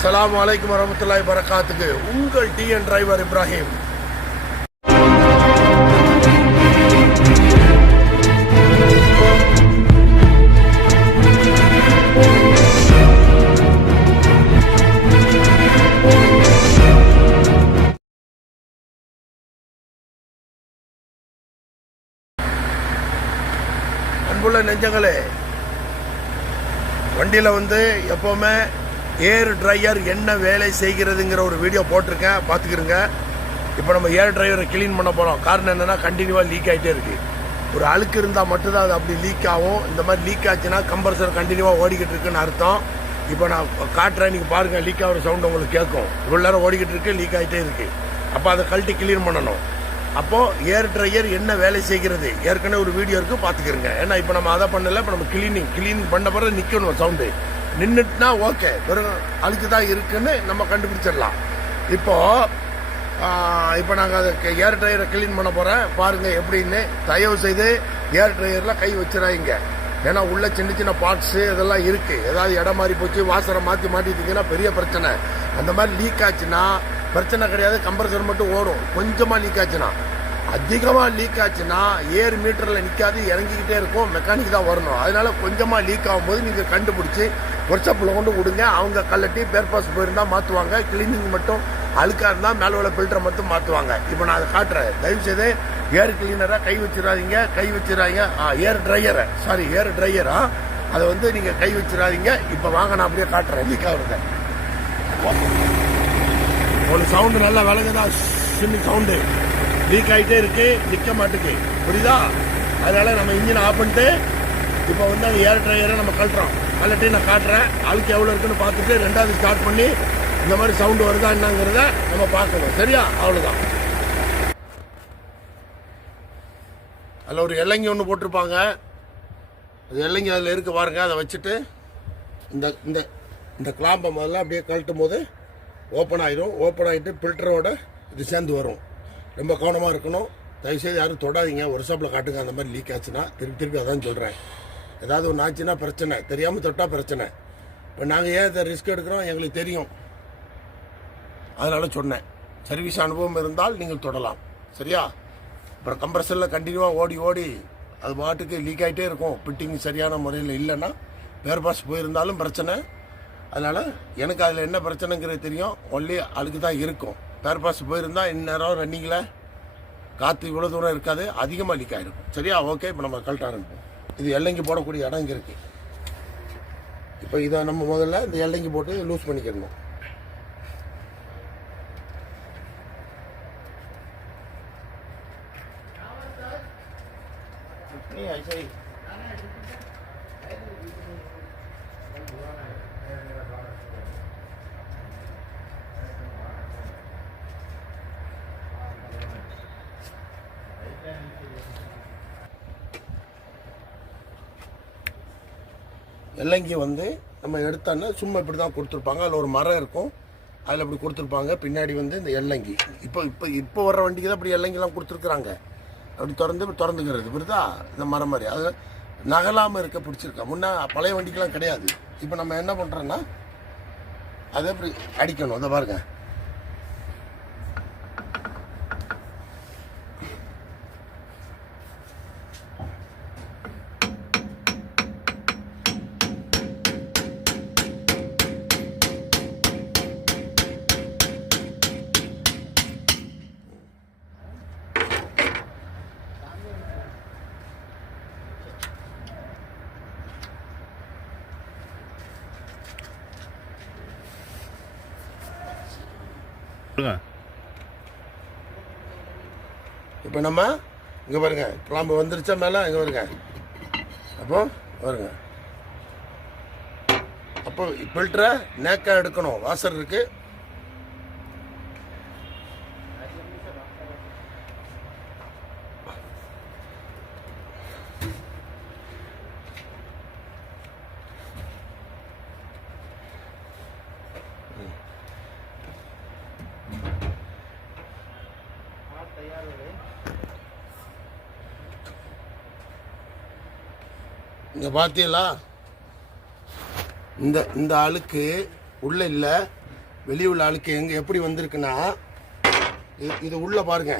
அஸ்ஸலாமு அலைக்கும் வரஹ்மத்துல்லாஹி வரகாத்துக்கு. உங்கள் டிஎன் டிரைவர் இப்ராஹிம். அன்புள்ள நெஞ்சங்களே, வண்டியில் எப்போவுமே ஏர் ட்ரையர் என்ன வேலை செய்கிறதுங்கிற ஒரு வீடியோ போட்டிருக்கேன், பார்த்துக்கிறங்க. இப்போ நம்ம ஏர் ட்ரையரை கிளீன் பண்ண போகிறோம். காரணம் என்னென்னா, கண்டினியூவாக லீக் ஆகிட்டே இருக்குது. ஒரு அழுக்கு இருந்தால் மட்டும்தான் அது அப்படி லீக் ஆகும். இந்த மாதிரி லீக் ஆச்சுன்னா கம்ப்ரஸர் கண்டினியூவாக ஓடிக்கிட்டு இருக்குன்னு அர்த்தம். இப்போ நான் காட்டுறேன், நீங்கள் பாருங்கள், லீக் ஆகிற சவுண்ட் உங்களுக்கு கேட்கும். இவ்வளோ நேரம் ஓடிக்கிட்டு இருக்கு, லீக் ஆகிட்டே இருக்குது. அப்போ அதை கழட்டி கிளீன் பண்ணணும். அப்போது ஏர் ட்ரையர் என்ன வேலை செய்கிறது ஏற்கனவே ஒரு வீடியோ இருக்குது, பார்த்துக்கிறங்க. ஏன்னா இப்போ நம்ம அதை பண்ணலை. இப்போ நம்ம கிளீனிங் பண்ண பிறகு நிற்கணும். சவுண்டு நின்றுட்டுனா ஓகே, வெறும் அழுக்கு தான் இருக்குன்னு நம்ம கண்டுபிடிச்சிடலாம். இப்போ நாங்கள் அதை ஏர் ட்ரையரை கிளீன் பண்ண போகிறேன், பாருங்கள் எப்படின்னு. தயவு செய்து ஏர் ட்ரையரில் கை வச்சிடாதீங்க. ஏன்னா உள்ள சின்ன சின்ன பார்ட்ஸு இதெல்லாம் இருக்குது. ஏதாவது இடம் மாறி போச்சு, வாசரை மாற்றிட்டீங்கன்னா பெரிய பிரச்சனை. அந்த மாதிரி லீக் ஆச்சுன்னா பிரச்சனை கிடையாது, கம்ப்ரஸர் மட்டும் ஓடும். கொஞ்சமாக லீக் ஆச்சுன்னா, அதிகமாக லீக் ஆச்சுன்னா ஏர் மீட்டரில் நிற்காது, இறங்கிக்கிட்டே இருக்கும், மெக்கானிக் தான் வரணும். அதனால கொஞ்சமாக லீக் ஆகும்போது நீங்கள் கண்டுபிடிச்சி ஒர்க் ஷாப்பில் கொண்டு விடுங்க. அவங்க கல்லட்டி பேர்பாஸ் போயிருந்தால் மாற்றுவாங்க. கிளீனிங் மட்டும் அழுக்காக இருந்தால் மேலே உள்ள ஃபில்டரை மட்டும் மாற்றுவாங்க. இப்போ நான் அதை காட்டுறேன். தயவுசெய்து ஏர் கிளீனரை கை வச்சிடாதீங்க. ஏர் ட்ரையரா அதை நீங்கள் கை வச்சிடாதீங்க. இப்போ வாங்க, நான் அப்படியே காட்டுறேன் லீக் ஆகுறத. ஒரு சவுண்டு நல்லா விளங்குதா? சின்ன சவுண்டு லீக் ஆகிட்டே இருக்கு, நிற்க மாட்டேங்குது, புரியுதா? அதனால நம்ம இன்ஜினை ஆஃப் பண்ணிட்டு இப்போ அந்த ஏர் ட்ரையரை நம்ம கழட்டுறோம். கழட்டி நான் காட்டுறேன். அழுக்கு எவ்வளோ இருக்குன்னு பார்த்துட்டு ரெண்டாவது ஸ்டார்ட் பண்ணி இந்த மாதிரி சவுண்டு வருதா என்னங்கிறத நம்ம பார்க்கணும். சரியா? அவ்வளோதான். அதில் ஒரு எல்லைங்கி ஒன்று போட்டிருப்பாங்க. அது எல்லைங்கி அதில் இருக்கு பாருங்க. அதை வச்சுட்டு இந்த இந்த இந்த கிளாம்பை முதல்ல அப்படியே கழட்டும் போது ஓப்பன் ஆகிடும். ஓப்பன் ஆகிட்டு ஃபில்டரோட இது சேர்ந்து வரும். ரொம்ப கவனமாக இருக்கணும். தயவுசெய்து யாரும் தொடாதீங்க. ஒரு ஷாப்பில் காட்டுங்க. அந்த மாதிரி லீக் ஆச்சுன்னா திருப்பி அதான் சொல்கிறேன். ஏதாவது ஒன்று ஆச்சுன்னா பிரச்சனை, தெரியாமல் தொட்டால் பிரச்சனை. இப்போ நாங்கள் ஏன் இதை ரிஸ்க் எடுக்கிறோம் எங்களுக்கு தெரியும், அதனால் சொன்னேன். சர்வீஸ் அனுபவம் இருந்தால் நீங்கள் தொடலாம். சரியா? அப்புறம் கம்ப்ரஸரில் கண்டினியூவாக ஓடி அது பாட்டுக்கு லீக் ஆகிட்டே இருக்கும். ஃபிட்டிங் சரியான முறையில் இல்லைன்னா பேர்பாஸ் போயிருந்தாலும் பிரச்சனை. அதனால் எனக்கு அதில் என்ன பிரச்சனைங்கிறது தெரியும். ஒன்லி அழுக்கு தான் இருக்கும். பேர்பாஸ் போயிருந்தால் இந்நேரம் ரன்னிங்கில் காற்று இவ்வளோ தூரம் இருக்காது, அதிகமாக லீக் ஆகிருக்கும். சரியா? ஓகே. இப்போ நம்ம கழட்ட ஆரம்பிப்போம். இது எல்லைங்கி போடக்கூடிய இடம் இங்கே இருக்குது. இப்போ இதை நம்ம முதல்ல இந்த எல்லைங்கி போட்டு லூஸ் பண்ணிக்கிடணும். எல்லைங்கி நம்ம எடுத்தோன்னா சும்மா இப்படி தான் கொடுத்துருப்பாங்க. அதில் ஒரு மரம் இருக்கும், அதில் இப்படி கொடுத்துருப்பாங்க. பின்னாடி இந்த எல்லைங்கி இப்போ வர்ற வண்டிக்கு தான் இப்படி எல்லைங்கெல்லாம் கொடுத்துருக்குறாங்க. அப்படி திறந்துக்கிறது புரியுதா? இந்த மரம் மாதிரி அதில் நகலாமல் இருக்க பிடிச்சிருக்கேன். முன்னே பழைய வண்டிக்கெலாம் கிடையாது. இப்போ நம்ம என்ன பண்ணுறோன்னா அதை இப்படி அடிக்கணும். அதை பாருங்க. இப்போ நம்ம இங்கே பாருங்க, கிளாம்பு வந்துருச்சா மேலே? இங்கே பாருங்க. அப்போ பாருங்க, அப்போ ஃபில்டரை நேக்காக எடுக்கணும். வாசர் இருக்கு. இங்கே பார்த்தீங்களா? இந்த அழுக்கு உள்ள இல்லை, வெளியே உள்ள அழுக்கு எங்கே எப்படி வந்திருக்குன்னா இது உள்ளே பாருங்க.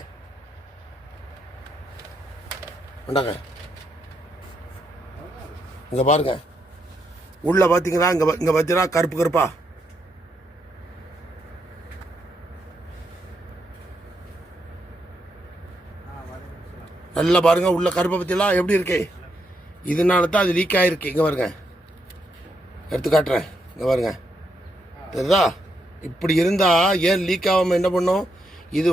வேண்டாங்க, இங்கே பாருங்க, உள்ளே பார்த்தீங்கன்னா இங்கே பார்த்தீங்கன்னா கருப்பு கருப்பா நல்லா பாருங்க. உள்ள கருப்பை பற்றிலாம் எப்படி இருக்கு? இதனால தான் அது லீக் ஆகிருக்கு. இங்கே பாருங்க, எடுத்து காட்டுறேன். இங்கே பாருங்க, தெரியுதா? இப்படி இருந்தால் ஏன் லீக் ஆகாமல் என்ன பண்ணும்? இது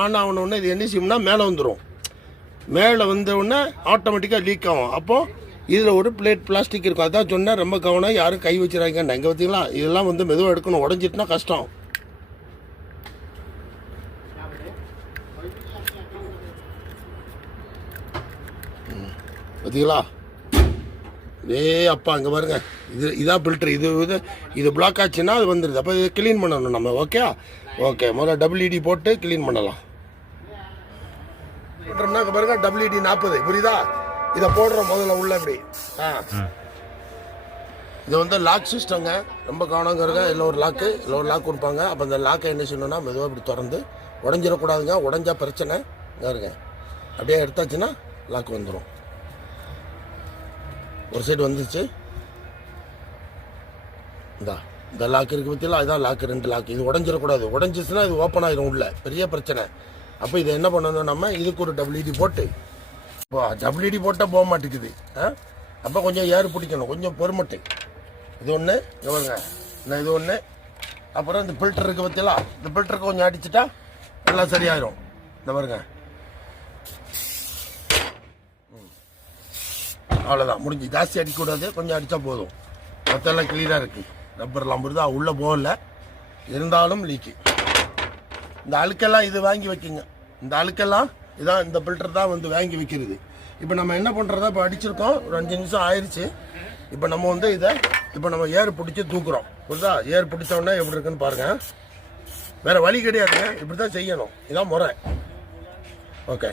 ஆன் ஆகணுன்னே இது என்ன செய்யும்னா மேலே வந்துடும். மேலே வந்தவுடனே ஆட்டோமேட்டிக்காக லீக் ஆகும். அப்போது இதில் ஒரு பிளேட் பிளாஸ்டிக் இருக்கும். அதான் சொன்னேன், ரொம்ப கவனம், யாரும் கை வச்சுறாங்கண்ணா. இங்கே பார்த்தீங்களா, இதெல்லாம் மெதுவாக எடுக்கணும். உடஞ்சிட்டுனா கஷ்டம். பார்த்தீங்களா? அப்பா இங்கே பாருங்க, இதான் ஃபில்ட்ரு. இது பிளாக் ஆச்சுன்னா அது வந்துடுது. அப்போ இதை க்ளீன் பண்ணணும் நம்ம. ஓகே முதல்ல WD போட்டு க்ளீன் பண்ணலாம். போட்டோம்னா இங்கே பாருங்க, WD 40, புரியுதா? இதை போடுறோம் முதல்ல உள்ள இப்படி. இது லாக் சிஸ்டங்க, ரொம்ப கவனங்கிறங்க. இல்லை ஒரு லாக் கொடுப்பாங்க. அப்போ அந்த லாக்கை என்ன செய்யணும்னா மெதுவாக இப்படி திறந்து, உடஞ்சிடக்கூடாதுங்க. உடஞ்சா பிரச்சனை. இங்கே அப்படியே எடுத்தாச்சுன்னா லாக் வந்துடும். ஒரு சைடு வந்துச்சு. இந்த லாக் இருக்குது பற்றிலாம், இதான் லாக்கு, 2 லாக். இது உடஞ்சிடக்கூடாது. உடஞ்சிச்சுன்னா இது ஓப்பன் ஆகிடும் உள்ள, பெரிய பிரச்சனை. அப்போ இதை என்ன பண்ணணும் நம்ம, இதுக்கு ஒரு WD போட்டு, இப்போ WD போட்டால் போக மாட்டேங்குது. அப்போ கொஞ்சம் ஏர் பிடிக்கணும், கொஞ்சம் பொறுமட்டு. இது ஒன்று, இங்கே பாருங்க, இது ஒன்று. அப்புறம் இந்த ஃபில்டர் இருக்குது பற்றிலாம், இந்த ஃபில்டருக்கு கொஞ்சம் அடிச்சுட்டா எல்லாம் சரியாயிடும். இந்த பாருங்க, அவ்வளோதான், முடிஞ்சு. ஜாஸ்தி அடிக்கக்கூடாது, கொஞ்சம் அடித்தா போதும். மொத்தம் கிளியராக இருக்குது. ரப்பர்லாம் புரியுதா? உள்ளே போகல, இருந்தாலும் லீக்கு. இந்த அழுக்கெல்லாம் இது வாங்கி வைக்கிங்க. இந்த அழுக்கெல்லாம் இதான், இந்த ஃபில்டர் தான் வாங்கி வைக்கிறது. இப்போ நம்ம என்ன பண்ணுறதா, இப்போ அடிச்சிருக்கோம், ஒரு 5 நிமிஷம் ஆயிடுச்சு. இப்போ நம்ம இதை நம்ம ஏர் பிடிச்சி தூக்குறோம், புரியுதா? ஏர் பிடிச்சோன்னா எப்படி இருக்குன்னு பாருங்கள். வேறு வழி கிடையாதுங்க, இப்படி தான் செய்யணும். இதான் முறை. ஓகே,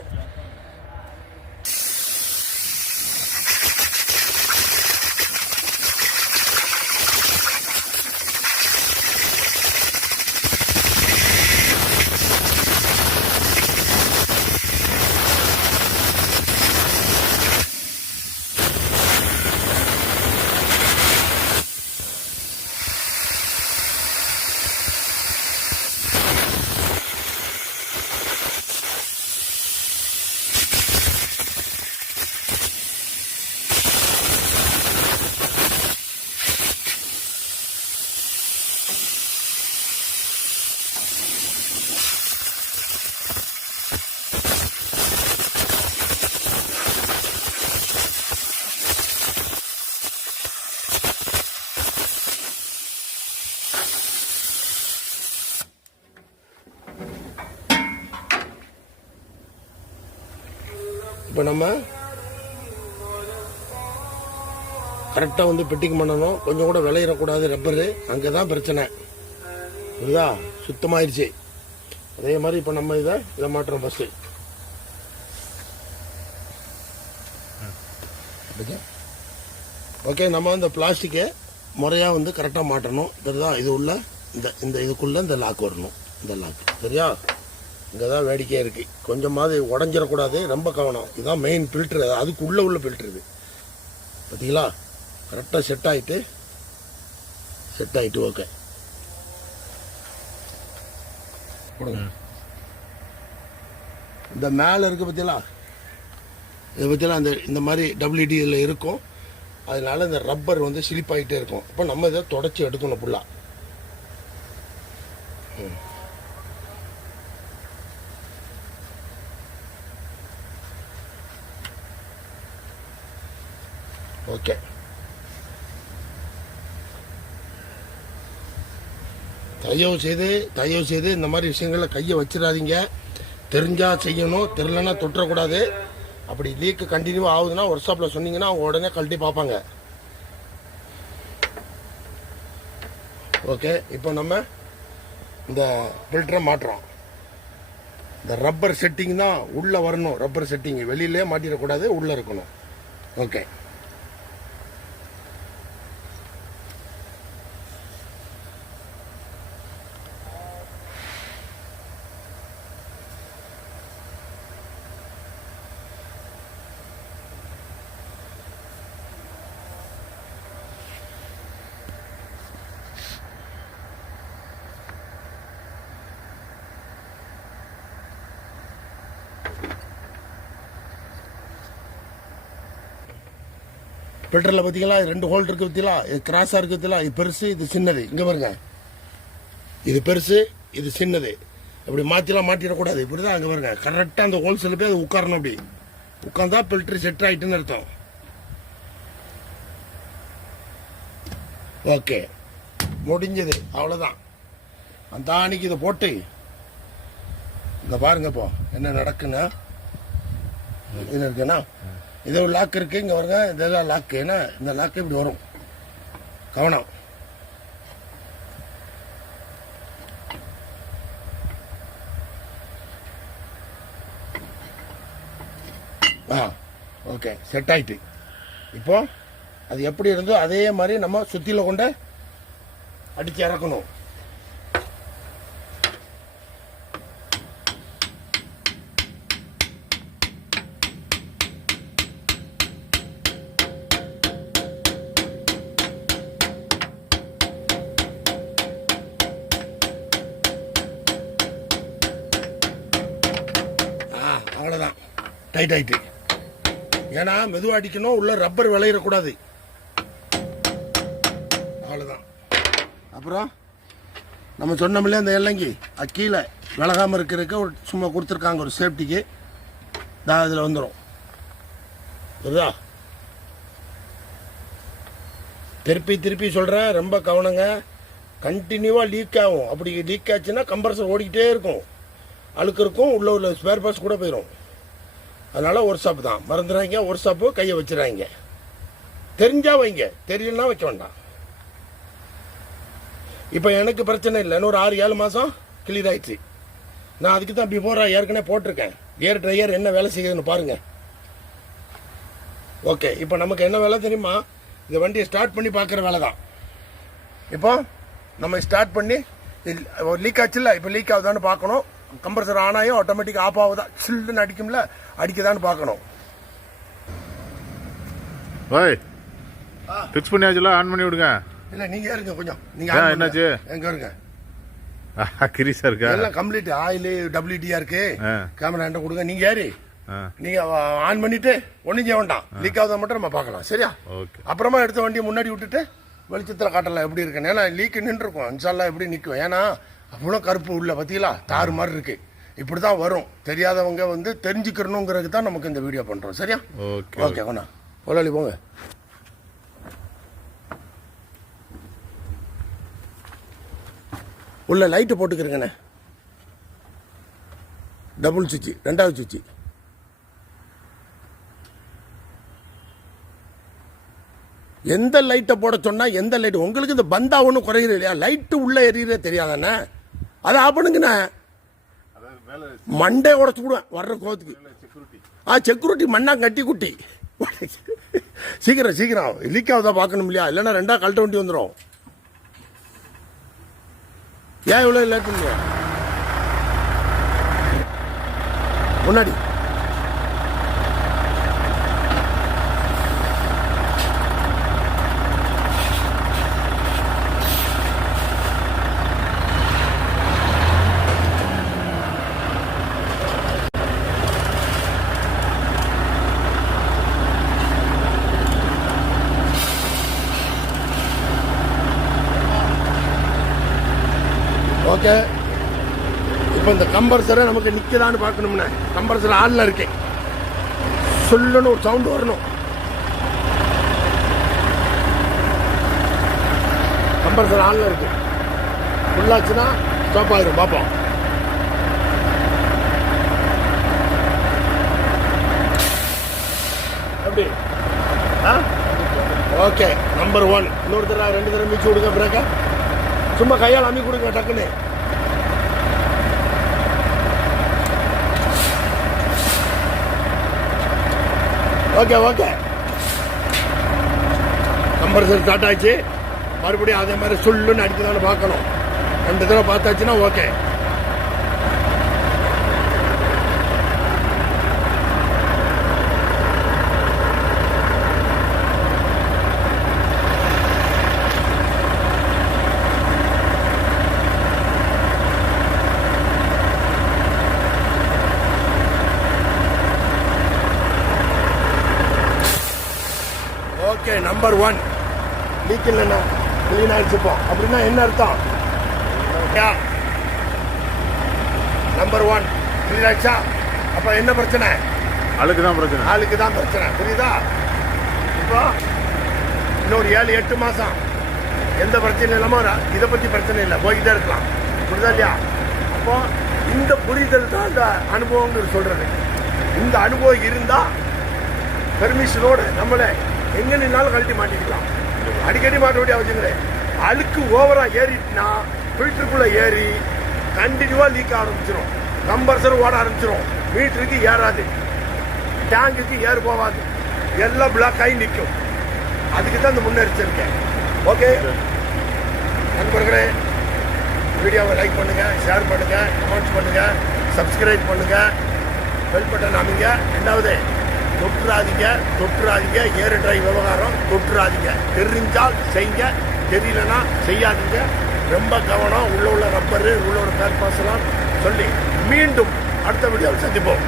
இப்போ நம்ம கரெக்டாக பெட்டிங் பண்ணணும். கொஞ்சம் கூட விளையிடக்கூடாது ரப்பரு. அங்கே தான் பிரச்சனை, புரியுதா? சுத்தமாயிருச்சு. அதே மாதிரி இப்போ நம்ம இதை மாட்டுறோம் ஃபஸ்ட்டு. ஓகே, நம்ம இந்த பிளாஸ்டிக்கை முறையாக கரெக்டாக மாட்டணும். இதுதான், இது உள்ள இந்த இதுக்குள்ளே இந்த லாக் வரணும். இந்த லாக் சரியா? இங்கே தான் வேடிக்கையாக இருக்குது. கொஞ்சமாவது உடஞ்சிடக்கூடாது, ரொம்ப கவனம். இதுதான் மெயின் ஃபில்ட்ரு. அதுக்கு உள்ள ஃபில்ட்ரு இது. பார்த்தீங்களா? கரெக்டாக செட் ஆகிட்டு ஓகே கொடுங்க. இந்த மேலே இருக்குது பார்த்தீங்களா? இதை பற்றிலாம் இந்த மாதிரி WD இதில் இருக்கும். அதனால இந்த ரப்பர் ஸ்லிப் ஆகிட்டே இருக்கும். அப்போ நம்ம இதை தொடச்சி எடுக்கணும் ஃபுல்லாக. ஓகே, தயவு செய்து இந்த மாதிரி விஷயங்களில் கையை வச்சிடாதீங்க. தெரிஞ்சால் செய்யணும், தெரிலன்னா தொட்டுறக்கூடாது. அப்படி லீக்கு கண்டினியூ ஆகுதுன்னா ஒர்க் ஷாப்பில் சொன்னீங்கன்னா அவங்க உடனே கழட்டி பார்ப்பாங்க. ஓகே, இப்போ நம்ம இந்த ஃபில்டரை மாட்டுறோம். இந்த ரப்பர் செட்டிங் தான் உள்ளே வரணும். ரப்பர் செட்டிங் வெளியிலே மாட்டிடக்கூடாது, உள்ளே இருக்கணும். ஓகே, ஃபில்டரில் பார்த்தீங்களா 2 ஹோல் இருக்குது பார்த்தீங்களா, இது கிராஸாக இருக்குது பார்த்தீங்களா, இது பெருசு இது சின்னது. இங்கே பாருங்க, இது பெருசு இது சின்னது. அப்படி மாற்றிலாம் மாட்டிடக்கூடாது. இப்படி தான் அங்கே பாருங்க, கரெக்டாக அந்த ஹோல்ஸில் போய் அது உட்காரணும். அப்படி உட்காந்தா ஃபில்ட்ரு செட் ஆகிட்டுன்னு அர்த்தம். ஓகே, முடிஞ்சது, அவ்வளோதான். அந்த அன்னைக்கு இதை போட்டு இங்கே பாருங்க இப்போ என்ன நடக்குன்னா, இது இருக்குன்னா இது ஒரு லாக் இருக்குது. இங்கே வருங்க, இதெல்லாம் லாக்கு. ஏன்னா இந்த லாக்கு இப்படி வரும், கவனம். ஓகே, செட் ஆயிட்டு. இப்போ அது எப்படி இருந்தோ அதே மாதிரி நம்ம சுத்தியில் கொண்டு அடித்து இறக்கணும். அவ்வளோதான், டைட் ஆயிட்டு. ஏன்னா மெதுவாக அடிக்கணும், உள்ள ரப்பர் விளையிடக்கூடாது. அவ்வளோதான். அப்புறம் நம்ம சொன்னோம்ல இந்த எல்லைங்கி அது கீழே விலகாமல் இருக்கிறதுக்கு ஒரு சும்மா கொடுத்துருக்காங்க ஒரு சேஃப்டிக்கு. தான் அதில் வந்துடும். புரியுதா? திருப்பி சொல்கிறேன், ரொம்ப கவனங்க. கண்டினியூவாக லீக் ஆகும். அப்படி லீக் ஆச்சுன்னா கம்ப்ரஸர் ஓடிக்கிட்டே இருக்கும், அழுக்கு இருக்கும், உள்ள ஸ்பேர் பார்ட்ஸ் கூட போயிடும். அதனால் ஒரு ஸ்டாப்பு தான், மறந்துடுறாங்க. ஒரு ஸ்டாப்பு கையை வச்சுறாங்க. தெரிஞ்சா வைங்க, தெரியலன்னா வைக்க வேண்டாம். இப்போ எனக்கு பிரச்சனை இல்லை, இன்னொரு 6-7 மாதம் கிளியர் ஆயிடுச்சு. நான் அதுக்கு தான் பிஃபோராக ஏற்கனவே போட்டிருக்கேன். ஏர் ட்ரையர் என்ன வேலை செய்யுதுன்னு பாருங்கள். ஓகே, இப்போ நமக்கு என்ன வேலை தெரியுமா? இந்த வண்டியை ஸ்டார்ட் பண்ணி பார்க்குற வேலை தான். இப்போ நம்ம ஸ்டார்ட் பண்ணி லீக் ஆச்சுல்ல, இப்போ லீக் ஆகுதான்னு பார்க்கணும். கம்ப்ரஸர் ஆன் ஆகும், ஆட்டோமேட்டிக் ஆஃப் ஆகுதா, சில்லுன்னு அடிக்கும்ல, அடிக்கதான்னு பார்க்கணும். பாய் ஃபிக்ஸ் பண்ணியாச்சுல, ஆன் பண்ணி விடுங்க. இல்லை நீங்கள் இருங்க கொஞ்சம், நீங்க என்னாச்சு? எங்க இருங்க, கிரீஸா இருக்கா? எல்லாம் கம்ப்ளீட் ஆயில் WD-ஆ இருக்கு. கேமரா என்கிட்ட கொடுங்க, நீங்க ஏறி நீங்க ஆன் பண்ணிட்டு ஒன்றும் செய்ய வேண்டாம். லீக் ஆகுதா மட்டும் நம்ம பார்க்கலாம், சரியா? அப்புறமா எடுத்த வண்டியை முன்னாடி விட்டுட்டு வெளிச்சத்தில் காட்டலாம் எப்படி இருக்குன்னு. ஏன்னா லீக் நின்றுருக்கும், இன்ஷால்லா எப்படி நிற்கும். ஏன்னா அவ்வளோ கருப்பு உள்ள பார்த்தீங்களா, தாறு மாதிரி இருக்கு. இப்படி தான் வரும். தெரியாதவங்க வந்து தெரிஞ்சுக்கணுங்கிறதுக்கு தான் நமக்கு இந்த வீடியோ பண்ணுறோம், சரியா? ஓகே கொண்டா முதலாளி போங்க. உள்ள லைட்டு போட்டுக்கிறேங்கண்ணே, டபுள் சுவிட்சு, 2வது சுவிட்சு. எந்த லைட்டை போட சொன்னால் எந்த லைட்டு உங்களுக்கு இந்த பந்தா ஒன்றும் குறையிற இல்லையா? லைட்டு உள்ளே எறிகிறே தெரியாதானே, அதை ஆஃப் பண்ணுங்கண்ணே. மண்டே உடச்சு விடுவேன் வர்ற கோவத்துக்கு. செக்யூரிட்டி மண்ணா கட்டி குட்டி. சீக்கிரம் லீக் ஆகுதா பார்க்கணும் இல்லையா? இல்லைன்னா 2ஆ கழட்ட வண்டி வந்துடும். ஏன் இவ்வளோ லேட் பண்ணுங்க? முன்னாடி ஓகே. இப்போ இந்த கம்ப்ரஸரை நமக்கு நிற்கதான்னு பார்க்கணும்னா, கம்ப்ரஸர் ஆன்ல இருக்கேன், சொல்லுன்னு ஒரு சவுண்டு வரணும். கம்ப்ரஸர் ஆன்ல இருக்கு, ஃபுல்லாச்சுன்னா ஸ்டாப் ஆயிரும். பார்ப்போம். எப்படி? Okay, number 1. இன்னொரு தடவை 2 தடவை மிச்சு விடுங்க. பிரேக்க சும்மா கையால் அம்மி கொடுங்க டக்குன்னு. ஓகே, கம்ப்ரஸர் ஸ்டார்ட் ஆச்சு. மறுபடியும் அதே மாதிரி சொல்லுன்னு அடிக்கதான்னு பார்க்கணும். 2 தடவை பார்த்தாச்சுன்னா ஓகே. நம்பர் 1 லீக் இல்லைன்னா கிளீன் ஆயிடுச்சுப்போம். அப்படின்னா என்ன அர்த்தம்? நம்பர் 1 கிளீன் ஆயிடுச்சா? அப்ப என்ன பிரச்சனை? அழுக்கு தான் பிரச்சனை. ஆளுக்கு தான் பிரச்சனை. புரியுதா? இப்போ இன்னொரு 7-8 மாசம் எந்த பிரச்சனையும் இல்லாம இதை பத்தி பிரச்சனை இல்லை, போய்கிட்டே இருக்கலாம். புரியுதா இல்லையா? அப்போ இந்த புரிதல் தான் இந்த அனுபவம் சொல்றது. இந்த அனுபவம் இருந்தா பெர்மிஷனோடு நம்மளே எங்க நின்னாலும் கழட்டி மாட்டிக்கலாம். அடிக்கடி மாட்ட வேண்டிய அவசியம் கிடையாது. அழுக்கு ஓவரா ஏறிட்டுனா ஃபில்டருக்குள்ள ஏறி கண்டினியூவா லீக் ஆரம்பிச்சிடும், கம்பர்சர் ஓட ஆரம்பிச்சிடும், மீட்டருக்கு ஏறாது, டேங்குக்கு ஏறு போகாது, எல்லாம் பிளாக் ஆகி நிற்கும். அதுக்கு தான் இந்த முன்னெச்சரிக்கை. ஓகே நண்பர்களே, வீடியோவை லைக் பண்ணுங்க, ஷேர் பண்ணுங்க, கமெண்ட்ஸ் பண்ணுங்க, சப்ஸ்கிரைப் பண்ணுங்க, பெல் பட்டன் அமைங்க. ரெண்டாவது தொட்டுறாதீங்க ஏர் ட்ரை விவகாரம் தொட்டுறாதீங்க. தெரிஞ்சால் செய்யுங்க, தெரியலனா செய்யாதீங்க. ரொம்ப கவனம். உள்ள ரப்பரு, உள்ள பேர் பாசலாம் சொல்லி மீண்டும் அடுத்த வீடியோவில் சந்திப்போம்.